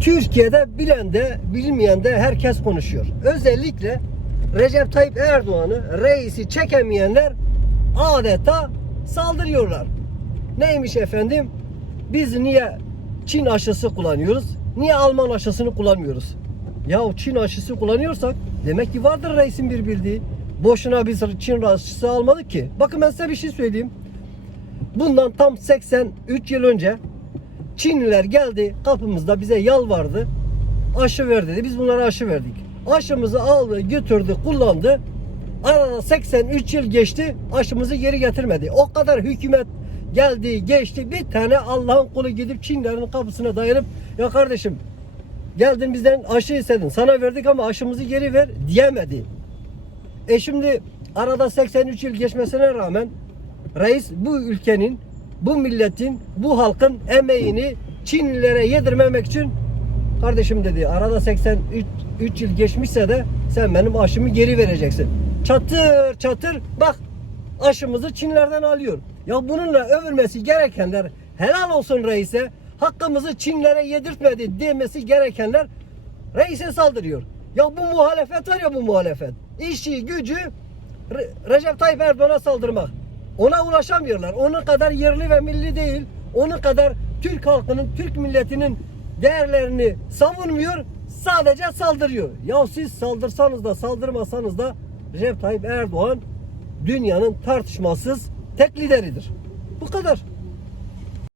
Türkiye'de bilen de bilmeyen de herkes konuşuyor. Özellikle Recep Tayyip Erdoğan'ı reisi çekemeyenler adeta saldırıyorlar. Neymiş efendim? Biz niye Çin aşısı kullanıyoruz? Niye Alman aşısını kullanmıyoruz? Ya Çin aşısı kullanıyorsak demek ki vardır reisin bir bildiği. Boşuna biz Çin aşısı almadık ki. Bakın ben size bir şey söyleyeyim. Bundan tam 83 yıl önce Çinliler geldi kapımızda bize yalvardı. Aşı ver dedi. Biz bunlara aşı verdik. Aşımızı aldı, götürdü, kullandı. Arada 83 yıl geçti. Aşımızı geri getirmedi. O kadar hükümet geldi, geçti. Bir tane Allah'ın kulu gidip Çinlerin kapısına dayanıp ya kardeşim geldin bizden aşı istedin. Sana verdik ama aşımızı geri ver diyemedi. E şimdi arada 83 yıl geçmesine rağmen reis bu ülkenin, bu milletin, bu halkın emeğini Çinlilere yedirmemek için kardeşim dedi arada 83 3 yıl geçmişse de sen benim aşımı geri vereceksin. Çatır çatır bak aşımızı Çinlerden alıyor. Ya bununla övülmesi gerekenler helal olsun reise hakkımızı Çinlere yedirtmedi demesi gerekenler reise saldırıyor. Ya bu muhalefet var ya bu muhalefet. İşi gücü Re- Recep Tayyip Erdoğan'a saldırmak. Ona ulaşamıyorlar. Onun kadar yerli ve milli değil. Onun kadar Türk halkının, Türk milletinin değerlerini savunmuyor. Sadece saldırıyor. Ya siz saldırsanız da saldırmasanız da Recep Tayyip Erdoğan dünyanın tartışmasız tek lideridir. Bu kadar.